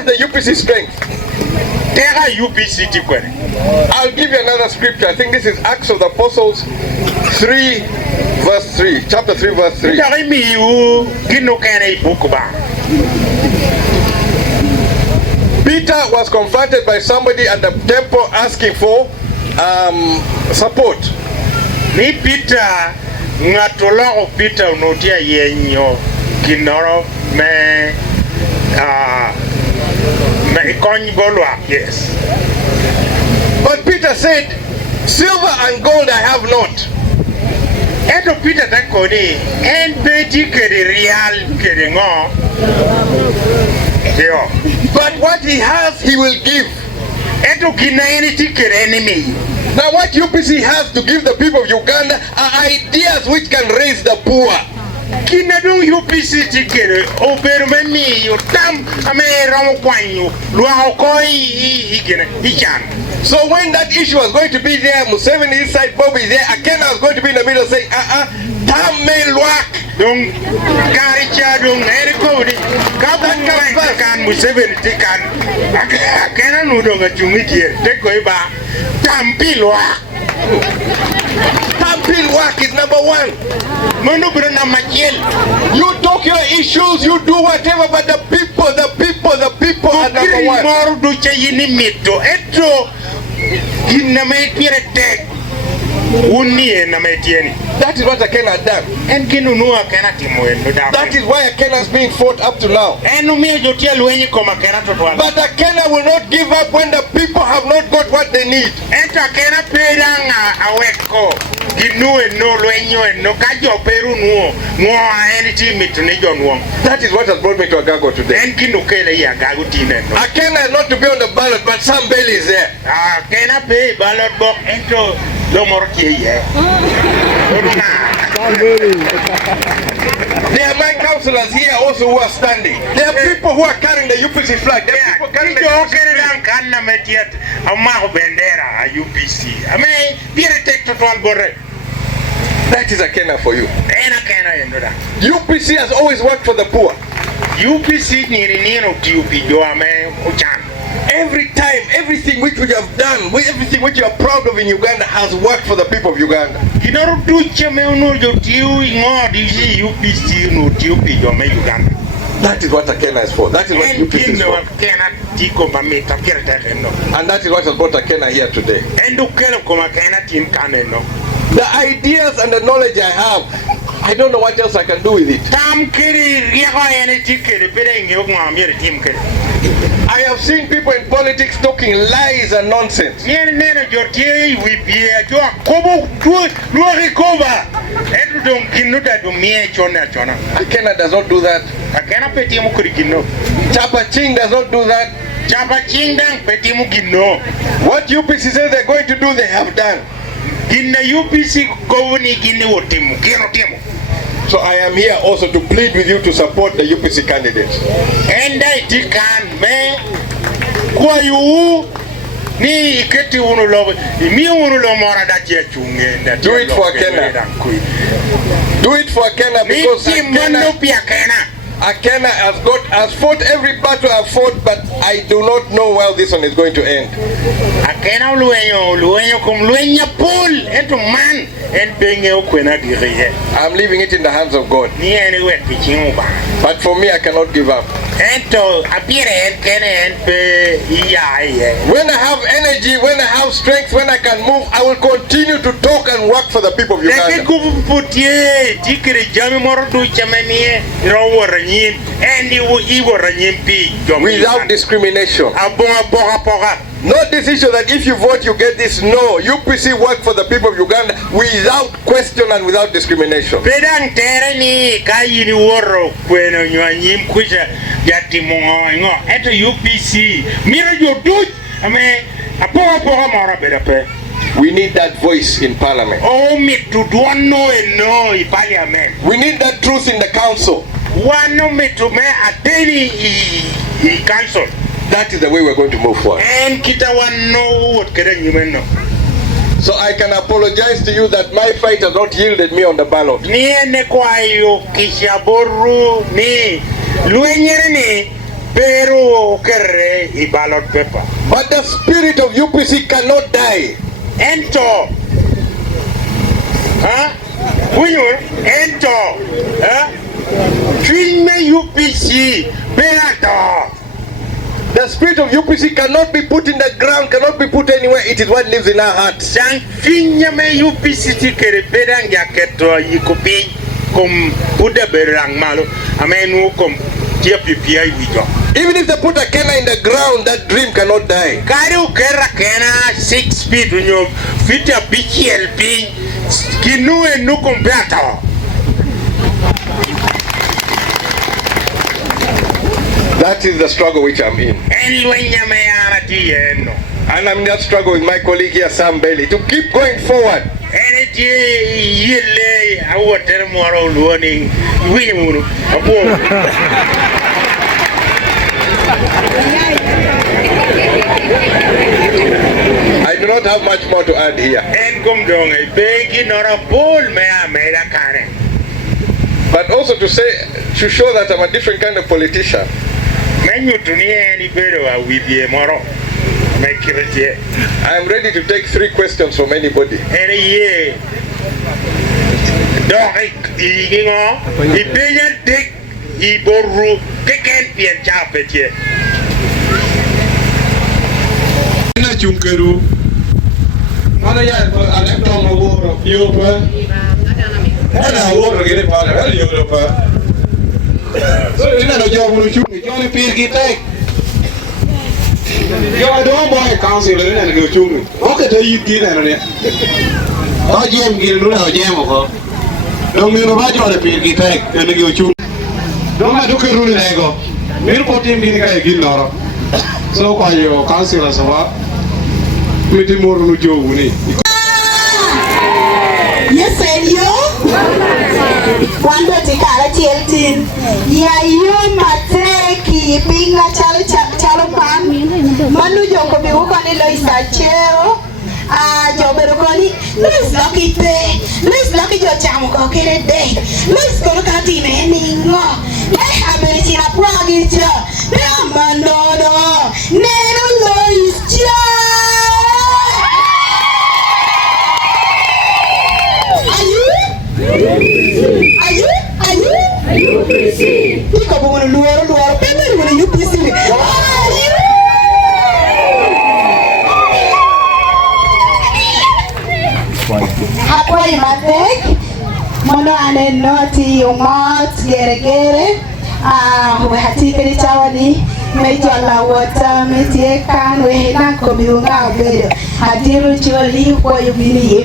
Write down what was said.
has the UPC strength. I'll give you another scripture. I think this is Acts of the Apostles 3 verse 3. Chapter 3 verse 3. Peter was confronted by somebody at the temple asking for support. Ni Peter ngatolo Peter unotia yenyo kinoro me yes. But Peter said, silver and gold I have not. Eto Peter takodi en beti kedi real kedi ngo. But what he has, he will give. Eto kinaini tikedi enemy. Now what UPC has to give the people of Uganda are ideas which can raise the poor. Kinadung UPC tikere obermemi yotam amera kwanyu luakoi igene. So when that issue was going to be there, Museveni inside, Bobby there, Akena was going to be in the middle saying, Tame luak. Dung karicha dung erikodi. Kaban kan Museveni tikan. Akena nudong achumiti teko iba tampi luak. Tampil work is number one. You talk your issues, you do whatever, but the people are number one. That is what Akena had done. That is why Akena is being fought up to now. But Akena will not give up when the people have not got what they need. That is what has brought me to Agago today. Akena is not to be on the ballot, but some belly is there. Akena pay ballot box into no more key. There are my councillors here also who are standing. There are people who are carrying the UPC flag. There are people carrying the UPC flag. That is Akena for you. UPC has always worked for the poor. Every time, everything which we have done, everything which you are proud of in Uganda has worked for the people of Uganda. That is what Akena is for. That is what UPC is for. And that is what has brought Akena here today. The ideas and the knowledge I have, I don't know what else I can do with it. I have seen people in politics talking lies and nonsense. Akena does not do that. Chapa Ching does not do that. What UPC says they're going to do, they have done. So I am here also to plead with you to support the UPC candidates. And I can me kwa yu ni keti unulo mi unulo mora dachi chunge. Do it for Akena. Do it for Akena because Akena has fought every battle I've fought, but I do not know where this one is going to end. Akena luenyo kum luenya pool eto man en benge ukwena dire. I'm leaving it in the hands of God. Ni anyway pichimuba. But for me, I cannot give up. Ento apire kene pe iya. When I have energy, when I have strength, when I can move, I will continue to talk and work for the people of Uganda. Without discrimination. Not this issue that if you vote you get this. No, UPC work for the people of Uganda without question and without discrimination. We need that voice in parliament. We need that truth in the council. That is the way we're going to move forward. So I can apologize to you that my fight has not yielded me on the ballot. pero kere I ballot paper. But the spirit of UPC cannot die. Ento. Huh? Ento. Huh? Twinme UPC. Beato. The spirit of UPC cannot be put in the ground, cannot be put anywhere. It is what lives in our hearts. Sang twinme UPC tikere berang yaketo yikupi kum pude berang malu. Amenu kum tiapipia wijo. Even if they put Akena in the ground, that dream cannot die. Karu kera Akena 6 feet unyo fita BCLP kinu enu kumbeato. That is the struggle which I'm in. And I'm in that struggle with my colleague here, Sam Bailey, to keep going forward. I do not have much more to add here. But also to show that I'm a different kind of politician. I am ready to take 3 questions from anybody. Yo, I don't buy a council and go to me. What can you get on it? Oh, Jim, get a little jam of her. Don't mean about your pig tag and go to. Don't I look at Rudy Ego? We'll put him in a guitar. So, by your councillors, pretty more than you. Yes, senor. Cuando te cara cheltin, ya yo mateki pinga chalo pan, manu yo komi ukani lo isachero, yo berukoni, Luis lucky day, Luis lucky yo chamo kokere day, Luis kono kati me ningo, Americi na pragi jo, me amanodo, neno Luis jo. Are you UPC? Pick up on Luaro, people with UPC. Happy Matek, Mono and Naughty, Umot, Gere, we had taken it already. Major la water, Metia can we not come you now, better. I deal with your leave for you, Billy.